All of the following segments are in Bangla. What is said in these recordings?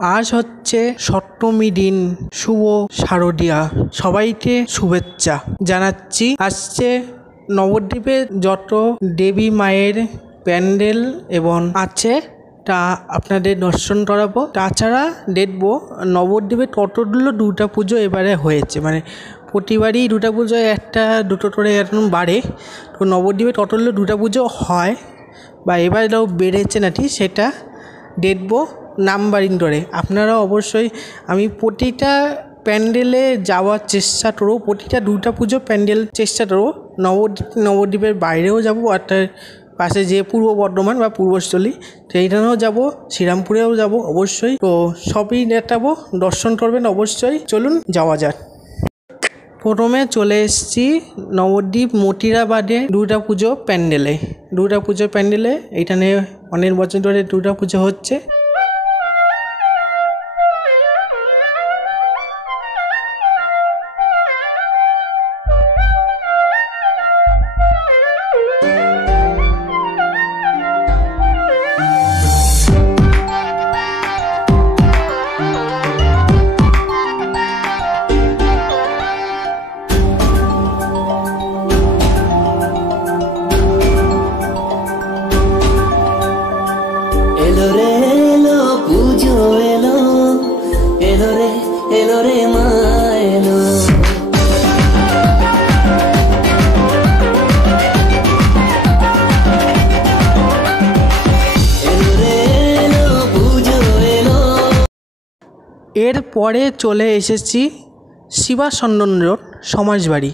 আজ হচ্ছে সপ্তমী দিন, শুভ শারদীয়া। সবাইকে শুভেচ্ছা জানাচ্ছি। আসছে নবদ্বীপে যত দেবী মায়ের প্যান্ডেল এবং আছে তা আপনাদের দর্শন করাবো। তাছাড়া দেখবো নবদ্বীপে কতগুলো দুর্গা পুজো এবারে হয়েছে, মানে প্রতিবারই দুর্গা পুজোয় একটা দুটো করে এরকম বাড়ে। তো নবদ্বীপে কতগুলো দুর্গা পুজো হয় বা এবারেও বেড়েছে নাকি সেটা দেখবো নাম্বারিং করে। আপনারা অবশ্যই, আমি প্রতিটা প্যান্ডেলে যাওয়ার চেষ্টা করবো, প্রতিটা দুর্গা পুজো প্যান্ডেল চেষ্টা করবো। নবদ্বীপের বাইরেও যাবো, আর তার পাশে যে পূর্ব বর্ধমান বা পূর্বস্থলী সেইখানেও যাবো, শ্রীরামপুরেও যাবো অবশ্যই। তো সবই দেখাবো, দর্শন করবেন অবশ্যই। চলুন যাওয়া যাক। প্রথমে চলে এসেছি নবদ্বীপ মতিরাবাদে দুর্গা পুজো প্যান্ডেলে। এইখানে অনেক বছর ধরে দুর্গা পুজো হচ্ছে। এরপরে চলে এসেছি শিবাচন্দন রোড সমাজবাড়ি।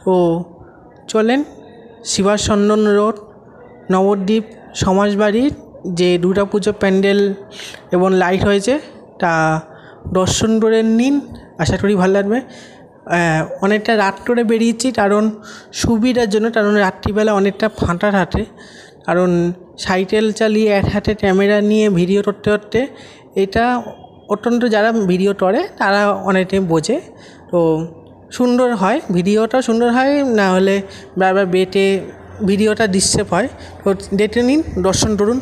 তো চলেন শিবাচন্দন রোড নবদ্বীপ সমাজবাড়ির যে দুর্গা পুজো প্যান্ডেল এবং লাইট হয়েছে তা দর্শন করে নিন, আশা করি ভালো লাগবে। অনেকটা রাত করে বেরিয়েছি কারণ সুবিধার জন্য, কারণ রাত্রিবেলা অনেকটা ফাঁকা থাকে, কারণ সাইকেল চালিয়ে এক হাতে ক্যামেরা নিয়ে ভিডিও করতে এটা অত্যন্ত, যারা ভিডিও করে তারা অনেকটাই বোঝে। তো সুন্দর হয়, ভিডিওটা সুন্দর হয়, না হলে বারবার বেটে ভিডিওটা ডিস্টার্ব হয়। তো দেখে নিন, দর্শন করুন।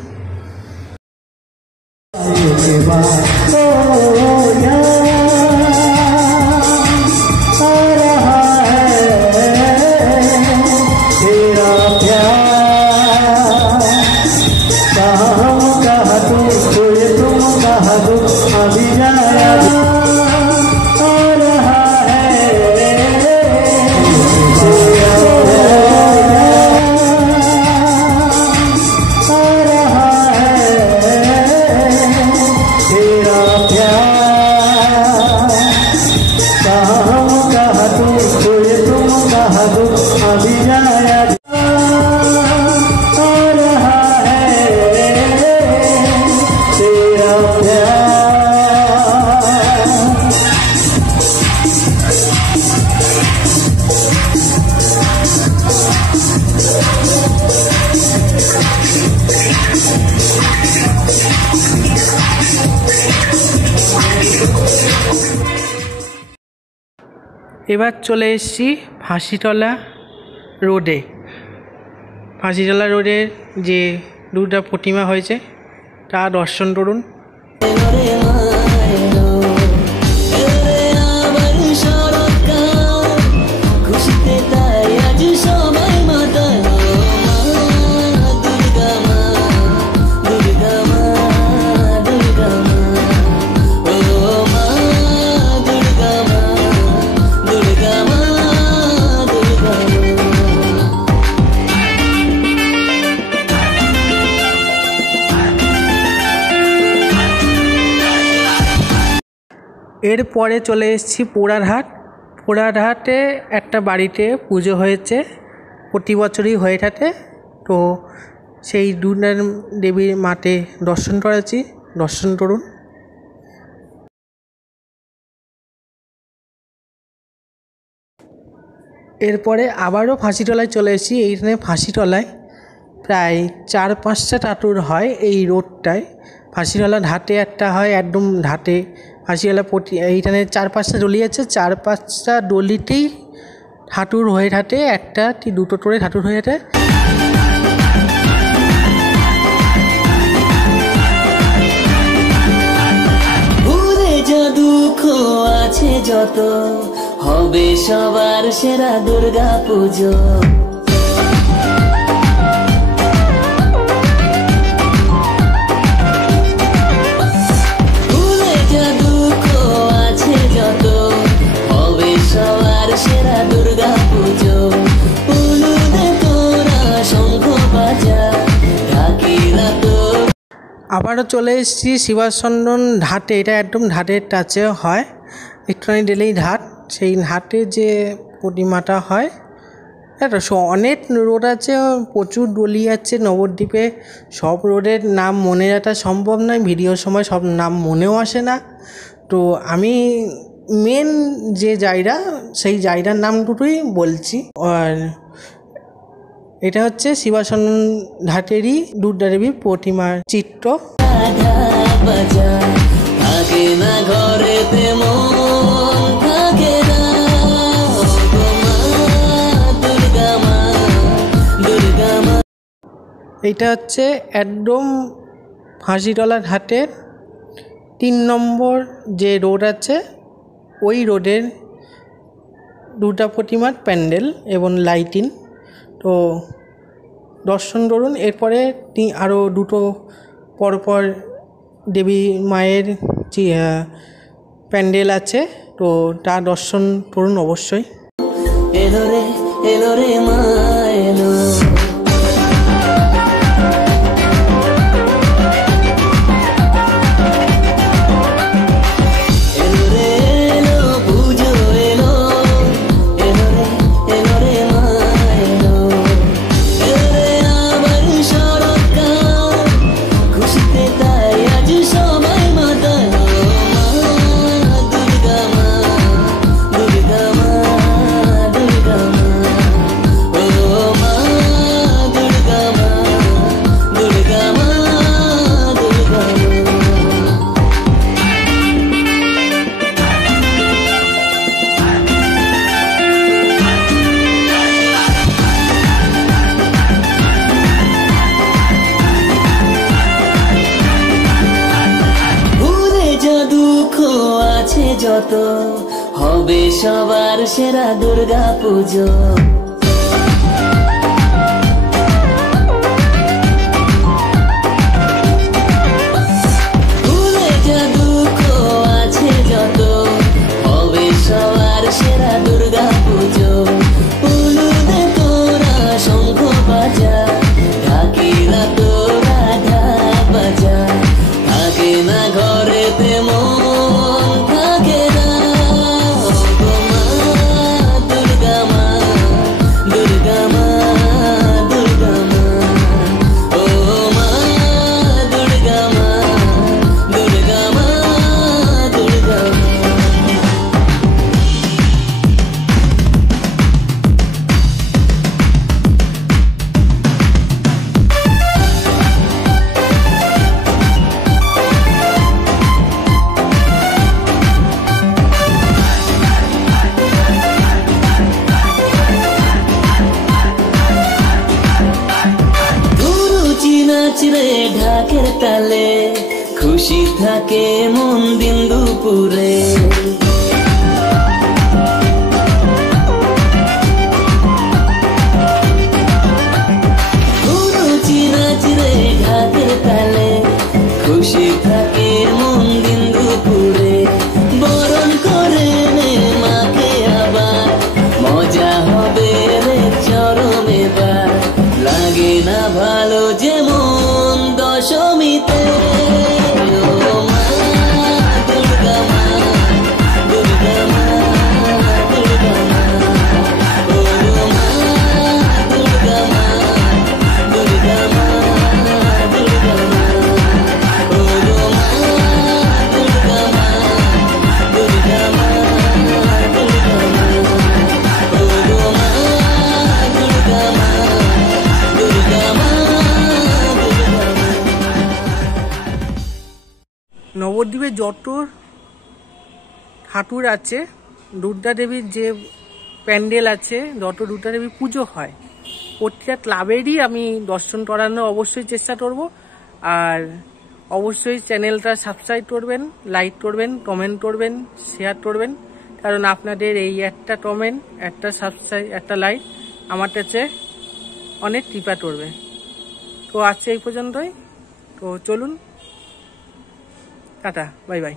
এবার চলে এসেছি ফাঁসিতলা রোডের যে দুর্গা প্রতিমা হয়েছে তা দর্শন করুন। এরপরে চলে এসেছি পোড়ারহাটে একটা বাড়িতে পুজো হয়েছে, প্রতি বছরই হয়ে থাকে। তো সেই দুর্গা দেবীর মাঠে দর্শন করেছি, দর্শন করুন। এরপরে আবারও ফাঁসিতলায় চলে এসেছি। এইখানে ফাঁসিতলায় প্রায় 4-5টা ঠাকুর হয় এই রোডটায়। ফাঁসিতলা ঘাটে একটা হয়, একদম ঘাটে ফাঁসিতলা এইখানে 4-5টা ডলি আছে, 4-5টা ডলিতেই ঠাকুর হয়ে থাকে, একটা কি দুটো করে ঠাকুর হয়ে থাকে। যত হবে সবার সেরা দুর্গা পুজো। ভুলে যা দুঃখ আছে যত হবে সবার সেরা দুর্গা পুজো। উলুদে তোরা শঙ্খ বাজা ঢাকিরা তো। আবারও চলে এসেছি শিবাচন্দন ঘাটে। এটা একদম ঘাটের টাচে হয়, একটুখানি ডেলেই ঘাট। সেই ঘাটে যে প্রতিমাটা হয়, এটা অনেক রোড আছে, প্রচুর গলি আছে নবদ্বীপে। সব রোডের নাম মনে রাখা সম্ভব নয়, ভিডিওর সময় সব নাম মনেও আসে না। তো আমি মেন যে জায়গা, সেই জায়গার নাম দুটোই বলছি। আর এটা হচ্ছে শিবাচন্দন ঘাটেরই দুর্গা দেবীর প্রতিমার চিত্র। থাকে না ঘরেতে মন, থাকে না দুর্গা মা, দুর্গা মা। এটা হচ্ছে একদম ফাঁসিতলা ঘাটের 3 নম্বর যে রোড আছে, ওই রোডের দুর্গা প্রতিমার প্যান্ডেল এবং লাইটিং। তো দর্শন করুন। এরপরে আরও দুটো পরপর দেবী মায়ের প্যান্ডেল আছে, তো তা দর্শন করুন অবশ্যই। এলো রে, এলো রে মা এলো। যত হবে সবার সেরা দুর্গা পুজো। ভুলে যা দুঃখ আছে যত হবে সবার সেরা দুর্গা পুজো। উলুদে তোরা শঙ্খ বাজা ঢাকিরা তোরা ঢাক বাজা। থাকে না ঘরেতে মন, নাচরে ঢাকের তালে খুশি থাকে মন দিন দুপুরে। নাচরে ঢাকের তালে খুশি থাকে মন দিন দুপুরে। বরণ করে নে মাকে আবার মজা হবে রে চরম এবার। লাগে না ভালো যেমন দশমীতে। দুর্গা মা, দুর্গা মা, দুর্গা মা, ও মা দুর্গা মা, দুর্গা মা, দুর্গা মা, ও মা দুর্গা মা, দুর্গা মা, দুর্গা মা, ও মা দুর্গা মা, দুর্গা মা। নবদ্বীপে যত ঠাকুর আছে, দুর্গা দেবীর যে প্যান্ডেল আছে, যত দুর্গা দেবীর পুজো হয়, প্রত্যেকটা ক্লাবেরই আমি দর্শন করানোর অবশ্যই চেষ্টা করব। আর অবশ্যই চ্যানেলটা সাবস্ক্রাইব করবেন, লাইক করবেন, কমেন্ট করবেন, শেয়ার করবেন। কারণ আপনাদের এই একটা কমেন্ট, একটা সাবস্ক্রাইব, একটা লাইক আমার কাছে অনেক টিপা করবে। তো আজকে এই পর্যন্তই। তো চলুন, টাটা, বাই বাই।